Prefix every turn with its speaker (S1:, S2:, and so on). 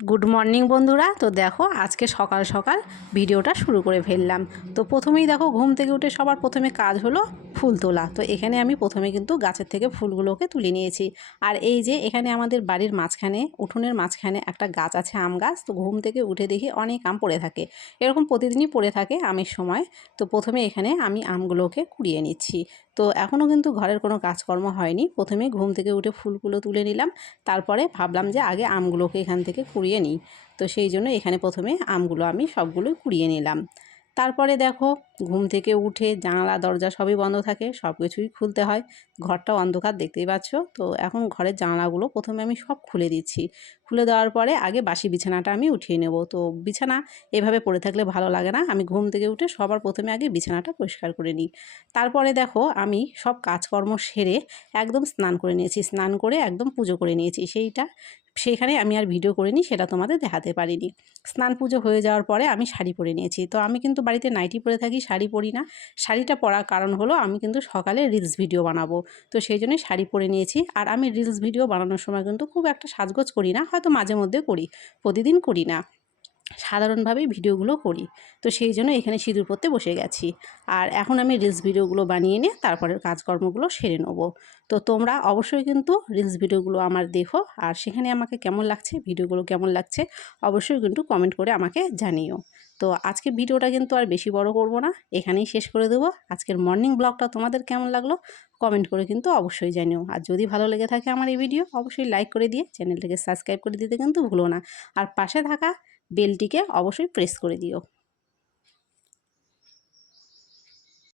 S1: Good morning বন্ধুরা। তো দেখো, আজকে সকাল সকাল ভিডিওটা শুরু করে ফেললাম। তো প্রথমেই দেখো, ঘুম থেকে উঠে সবার প্রথমে কাজ হলো ফুল তোলা। তো এখানে আমি প্রথমে কিন্তু গাছের থেকে ফুলগুলোকে তুলে নিয়েছি। আর এই যে এখানে আমাদের বাড়ির মাঝখানে, উঠোনের মাঝখানে একটা গাছ আছে, আম গাছ। তো ঘুম থেকে উঠে দেখি অনেক আম পড়ে থাকে। এরকম প্রতিদিনই পড়ে থাকে আমের সময়। তো প্রথমে এখানে আমি আমগুলোকে কুড়িয়ে নিচ্ছি। তো এখনও কিন্তু ঘরের কোনো কাজকর্ম হয়নি। প্রথমে ঘুম থেকে উঠে ফুলগুলো তুলে নিলাম। তারপরে ভাবলাম যে আগে আমগুলোকে এখান থেকে কুড়িয়ে নিই। তো সেই জন্য এখানে প্রথমে আমগুলো আমি সবগুলোই কুড়িয়ে নিলাম। তারপরে দেখো ঘুম থেকে উঠে জানালা, দরজা সবই বন্ধ থাকে সব কিছুই খুলতে হয়। ঘরটা অন্ধকার, দেখতেই পাচ্ছ? তো এখন ঘরের জানালাগুলো প্রথমে আমি সব খুলে দিচ্ছি। খুলে দেওয়ার পরে আগে বাসি বিছানাটা আমি উঠিয়ে নেব। তো বিছানা এভাবে পড়ে থাকলে ভালো লাগে না। আমি ঘুম থেকে উঠে সবার প্রথমে আগে বিছানাটা পরিষ্কার করে নিই। তারপরে দেখো, আমি সব কাজকর্ম সেরে একদম স্নান করে নিয়েছি। স্নান করে একদম পুজো করে নিয়েছি। সেইটা, সেইখানে আমি আর ভিডিও করিনি, সেটা তোমাদের দেখাতে পারিনি। স্নান পুজো হয়ে যাওয়ার পরে আমি শাড়ি পরে নিয়েছি। তো আমি কিন্তু বাড়িতে নাইটি পরে থাকি শাড়ি পরি না। শাড়িটা পরার কারণ হলো আমি কিন্তু সকালে রিলস ভিডিও বানাবো। তো সেই জন্যই শাড়ি পরে নিয়েছি। আর আমি রিলস ভিডিও বানানোর সময় কিন্তু খুব একটা সাজগোজ করি না। হয়তো মাঝে মধ্যে করি, প্রতিদিন করি না। সাধারণভাবেই ভিডিওগুলো করি। তো সেই জন্য এখানে সিঁদুর পরতে বসে গেছি। আর এখন আমি রিলস ভিডিওগুলো বানিয়ে নিয়ে তারপরে কাজকর্মগুলো সেরে নেব। তো তোমরা অবশ্যই কিন্তু রিলস ভিডিওগুলো আমার দেখো। আর সেখানে আমাকে কেমন লাগছে, ভিডিওগুলো কেমন লাগছে, অবশ্যই কিন্তু কমেন্ট করে আমাকে জানিও। তো আজকে ভিডিওটা কিন্তু আর বেশি বড় করব না। এখানেই শেষ করে দেবো। আজকের মর্নিং ব্লগটা তোমাদের কেমন লাগল, কমেন্ট করে কিন্তু অবশ্যই জানিও। আর যদি ভালো লেগে থাকে আমার এই ভিডিও, অবশ্যই লাইক করে দিয়ে চ্যানেলটাকে সাবস্ক্রাইব করে দিতে কিন্তু ভুলো না। আর পাশে থাকা বেলটিকে অবশ্যই প্রেস করে দিও।